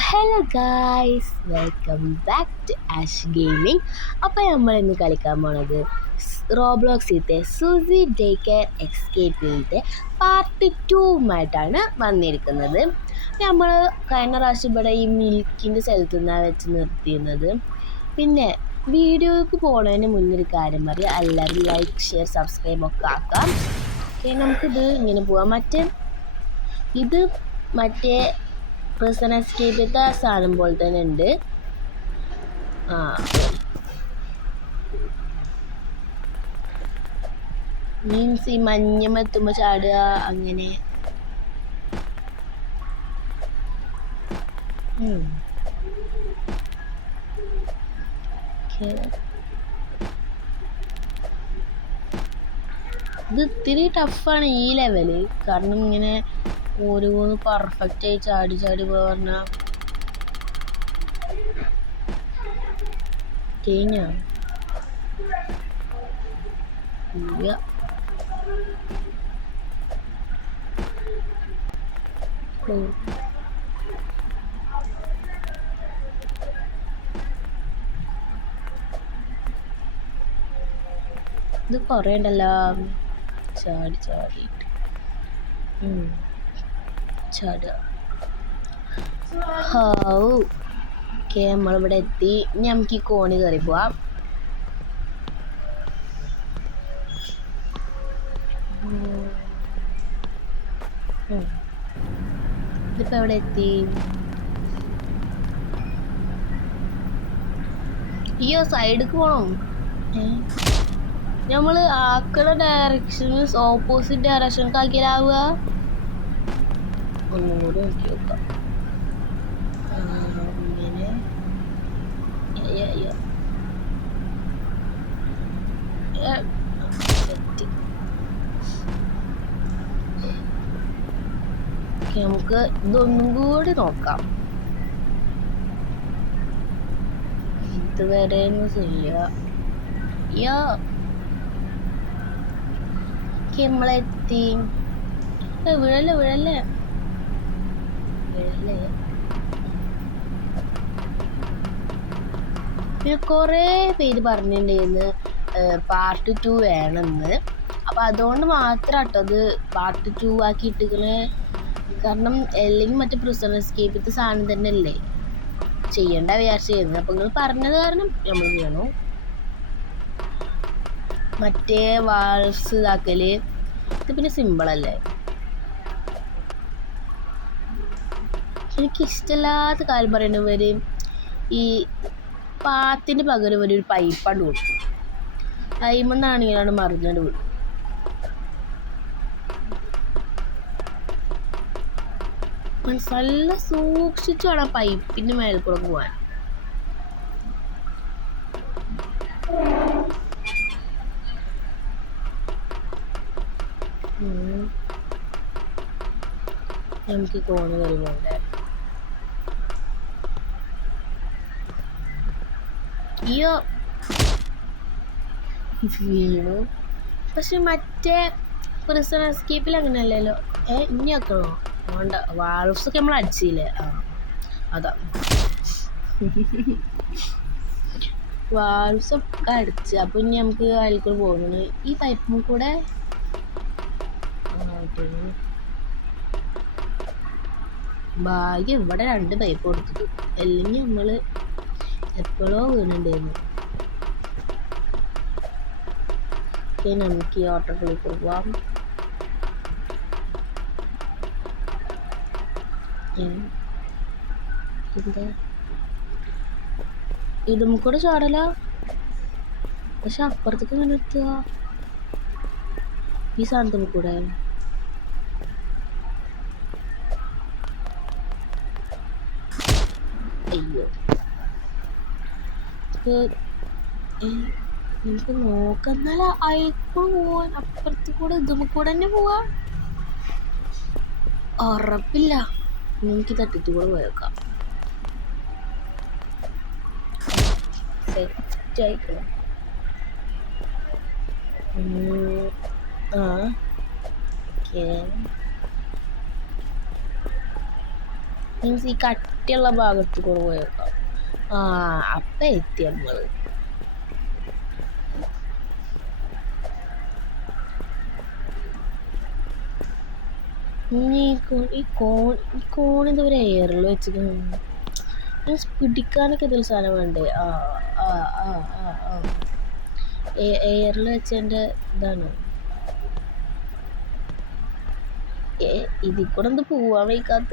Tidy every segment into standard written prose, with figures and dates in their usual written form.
Hello guys, welcome back to Ash gaming. അപ്പോൾ നമ്മൾ ഇന്ന് കളിക്കാൻ പോണത് റോബ്ലോക്സിലത്തെ സൂസി ഡേ കെയർ എസ്കേപ്പിൻ്റെ പാർട്ട് 2 വന്നിരിക്കുന്നത്. നമ്മൾ കഴിഞ്ഞ പ്രാവശ്യം ഇവിടെ ഈ മിൽക്കിൻ്റെ സ്ഥലത്തു നിന്നാണ് വെച്ച് നിർത്തിയിരുന്നത്. പിന്നെ വീഡിയോയ്ക്ക് പോകുന്നതിന് മുന്നൊരു കാര്യം പറയാം, എല്ലാവരും ലൈക്ക്, ഷെയർ, സബ്സ്ക്രൈബ് ഒക്കെ ആക്കാം. ഓക്കെ, നമുക്കിത് ഇങ്ങനെ പോവാം. ഇത് മറ്റേ പ്രിസൺ എസ്കേപ്പിത്തെ സാധനം പോലെ തന്നെ ഉണ്ട്. മീൻസ് ഈ മഞ്ഞമെത്തുമ്പോൾ ചാടുക അങ്ങനെ. ഇത് ഇത്തിരി ടഫാണ് ഈ ലെവല്, കാരണം ഇങ്ങനെ ഓരോന്ന് പെർഫെക്റ്റ് ആയി ചാടി ചാടി പറഞ്ഞാൽ കഴിഞ്ഞ ഇത് കുറേ ഉണ്ടല്ലോ ചാടി ചാടിയിട്ട് ചാടുക. ഓക്കെ, നമ്മളിവിടെ എത്തി. ഇനി നമുക്ക് ഈ കോണി കയറി പോവാം. ഇതിപ്പോൾ എവിടെ എത്തി? അയ്യോ, സൈഡിലേക്ക് പോകണം. നമ്മൾ ആക്കണ ഡയറക്ഷൻ മീൻസ് ഓപ്പോസിറ്റ് ഡയറക്ഷനൊക്കെ ആക്കിയാലാവുക. ഒന്നും കൂടി നോക്കി നോക്കാം. ഇങ്ങനെ നമുക്ക് ഇതൊന്നും കൂടി നോക്കാം. ഇതുവരെ നമ്മളെത്തി. വിഴല്ലേ പിന്നെ കുറേ പേര് പറഞ്ഞിട്ടുണ്ടായിരുന്നു പാർട്ട് 2 വേണമെന്ന്. അപ്പം അതുകൊണ്ട് മാത്രം കേട്ടോ അത് പാർട്ട് 2 ആക്കി ഇട്ടിക്കണേ. കാരണം അല്ലെങ്കിൽ മറ്റേ പ്രിസൺ എസ്കേപ്പിത്തെ സാധനം തന്നെ അല്ലേ ചെയ്യേണ്ട വിചാരിച്ച് ചെയ്യുന്നത്. അപ്പം നിങ്ങൾ പറഞ്ഞത് കാരണം നമ്മൾ ചെയ്യണു. മറ്റേ വാൾസ് ഇതാക്കല് ഇത് പിന്നെ സിമ്പിളല്ലേ. എനിക്കിഷ്ടമില്ലാത്ത കാര്യം പറയുന്നവർ ഈ പാത്തിന് പകരം ഒരു പൈപ്പാണ്ട് കൊടുക്കും. അയിമെന്നാണെങ്കിലാണ് മറിഞ്ഞാണ്ട് വിടും. നല്ല സൂക്ഷിച്ചു വേണം പൈപ്പിൻ്റെ മേലെ കൂടെ പോവാൻ. നമുക്ക് കോണി കയറി പോകണ്ടേ. അയ്യോ, വീണു. പക്ഷെ മറ്റേ പ്രിസൺ എസ്കേപ്പിൽ അങ്ങനെയല്ലല്ലോ. ഇനി ആക്കണോ? വേണ്ട, വാൾവ്സൊക്കെ നമ്മൾ അടിച്ചില്ലേ. അതാ വാൾവ്സൊക്കെ അടിച്ച്. അപ്പോൾ ഇനി നമുക്ക് അതിൽക്കൂടെ പോകുന്നത് ഈ പൈപ്പിൽ കൂടെ. ഭാഗ്യം ഇവിടെ 2 പൈപ്പ് കൊടുത്തിട്ട്, അല്ലെങ്കിൽ നമ്മൾ എപ്പോഴോ വീണുണ്ടായിരുന്നു. നമുക്ക് ഈ ഓട്ടോയിൽ പോവാം. എന്താ ഇതും കൂടെ ചാടല, പക്ഷെ അപ്പുറത്തേക്ക് എങ്ങനെ എത്തുക? ഈ സാധനത്തിൽ കൂടെ. അയ്യോ, നമുക്ക് നോക്കാം. എന്നാലും അയക്കും പോവാൻ അപ്പുറത്ത് കൂടെ ഇതും കൂടെ തന്നെ പോവാ. ഉറപ്പില്ല, നമുക്ക് തട്ടിട്ട് കൂടെ പോയേക്കാം. സെറ്റായിക്കണം. ഓക്കെ, മീൻസ് ഈ കട്ടിയുള്ള ഭാഗത്ത് കൂടെ പോയേക്കാം. ആ അപ്പം എത്തി നമ്മൾ. ഈ കോൺ ഇതുവരെ എയറിൽ വെച്ചിട്ട് മീൻസ് പിടിക്കാനൊക്കെ ഇതിൽ സാധനം വേണ്ടേ? ആ ആ ആ ആ ആ എയറിൽ വെച്ചതിൻ്റെ ഇതാണ്. ഇതിൽ കൂടെ എന്ത് പോവാൻ വയ്ക്കാത്ത?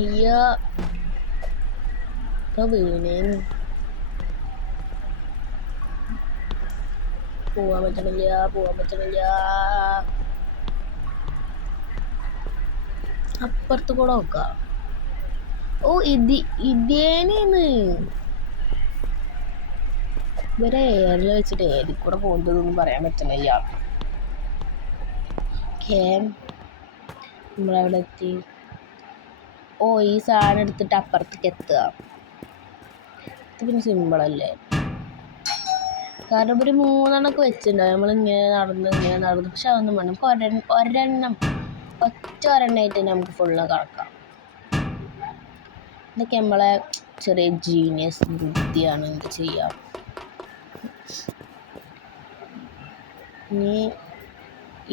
അയ്യോ ഇപ്പൊ വീണേന്. പോവാൻ പറ്റണില്ല. അപ്പുറത്ത് കൂടെ നോക്കാം. ഓ ഇതേനേന്ന് ഇവരെ എയറിൽ വെച്ചിട്ട് ഏതിൽ കൂടെ പോകുന്നതൊന്നും പറയാൻ പറ്റണില്ല. നമ്മളവിടെ എത്തി. ഓ ഈ സാധനം എടുത്തിട്ട് അപ്പുറത്തേക്ക് എത്തുക. ഇത് പിന്നെ സിമ്പിളല്ലേ, കാരണം ഒരു 3 വെച്ചിട്ടുണ്ടാവും. നമ്മളിങ്ങനെ നടന്ന് പക്ഷെ അതൊന്നും വേണം. നമുക്ക് ഒറ്റ ഒരെണ്ണമായിട്ട് നമുക്ക് ഫുള്ള് കളക്കാം. ഇതൊക്കെ നമ്മളെ ചെറിയ ജീനിയസ് ബുദ്ധിയാണ്. എന്ത് ചെയ്യാം. ഇനി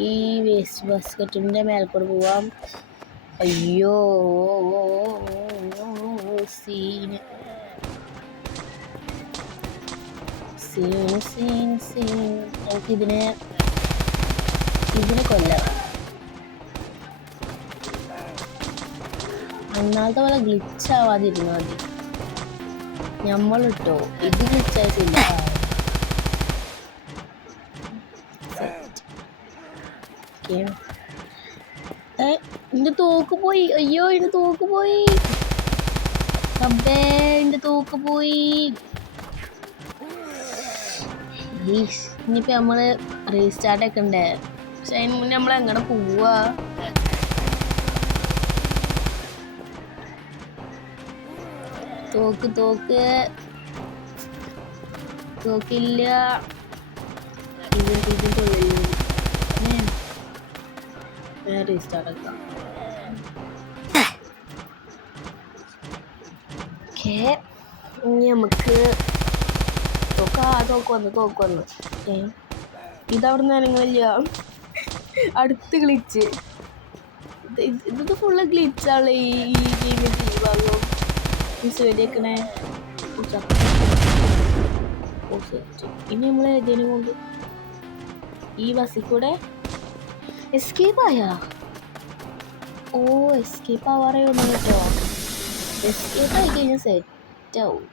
ഈ വേസ്റ്റ് ബാസ്ക്കറ്റിൻ്റെ മേൽക്കൂടെ പോവാം. അയ്യോ സീന് നമുക്കിതിനെ കൊല്ലണം. അന്നാളത്തെ പോലെ ഗ്ലിച്ച് ആവാതിരുന്നാൽ മതി. നമ്മളിട്ടോ ഇത് ഗ്ലിച്ചായിട്ടില്ല. എൻ്റെ തോക്ക് പോയി. അയ്യോ എൻ്റെ തോക്ക് പോയി. എൻ്റെ തോക്ക് പോയി. ഇനിയിപ്പോൾ നമ്മൾ റീസ്റ്റാർട്ട് ഒക്കെ ഉണ്ടേ. പക്ഷെ അതിന് മുന്നേ നമ്മൾ എങ്ങനെ പോവാ? തോക്കില്ല. റീസ്റ്റാർട്ട് ആക്കാം. ഇനി നമുക്ക് തോക്ക് വന്നു. ഇതവിടെ നിന്ന് അനങ്ങളില്ല. അടുത്ത് ഗ്ലിച്ച്. ഇത് ഫുള്ള് ഗ്ലിച്ചാണ് ഈ ഗെയിമിൻ്റെ ഈ ഭാഗം. ശരിയാക്കണേ. ഇനി നമ്മൾ ഏതിനും കൊണ്ട് ഈ ബസ്സിൽ കൂടെ എസ്കേപ്പ് ആയാ? ഓ എസ്കേപ്പ് ആവാറൊന്നും കേട്ടോ. എസ്കേപ്പ് ആയി കഴിഞ്ഞാൽ സെറ്റാവും.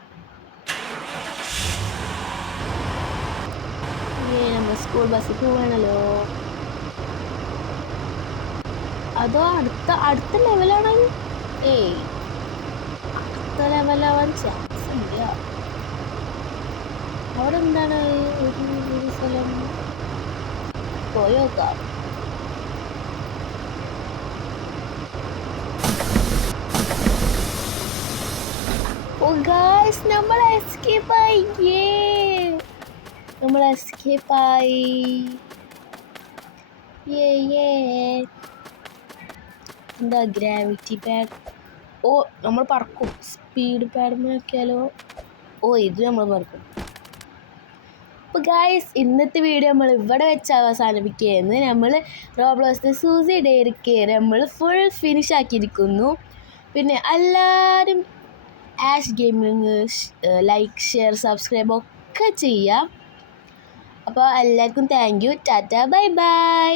നമ്മൾ സ്കൂൾ ബസ്സിൽ പോവാണല്ലോ. അതോ അടുത്ത ലെവലാണ്? അടുത്ത ലെവലാവാൻ ചാൻസ് ഇല്ല. അവിടെ എന്താണ് ഒരു സ്ഥലം? പോയി നോക്കാം. ഓ ഗായ്സ് നമ്മൾ എസ്കേപ്പായി. എന്താ ഗ്രാവിറ്റി പാഡ്? ഓ നമ്മൾ പറക്കും. സ്പീഡ് പാഡ് നോക്കിയാലോ? ഓ ഇത് നമ്മൾ പറക്കും. അപ്പോൾ ഗായ്സ് ഇന്നത്തെ വീഡിയോ നമ്മൾ ഇവിടെ വെച്ച് അവസാനിപ്പിക്കുകയെന്ന്. നമ്മൾ റോബ്ലോക്സിലെ സൂസി ഡെയറി കെയർ നമ്മൾ ഫുൾ ഫിനിഷ് ആക്കിയിരിക്കുന്നു. പിന്നെ എല്ലാവരും ash gaming like share subscribe ഒക്കെ ചെയ്യാം. അപ്പോൾ എല്ലാവർക്കും thank you. Tata bye bye.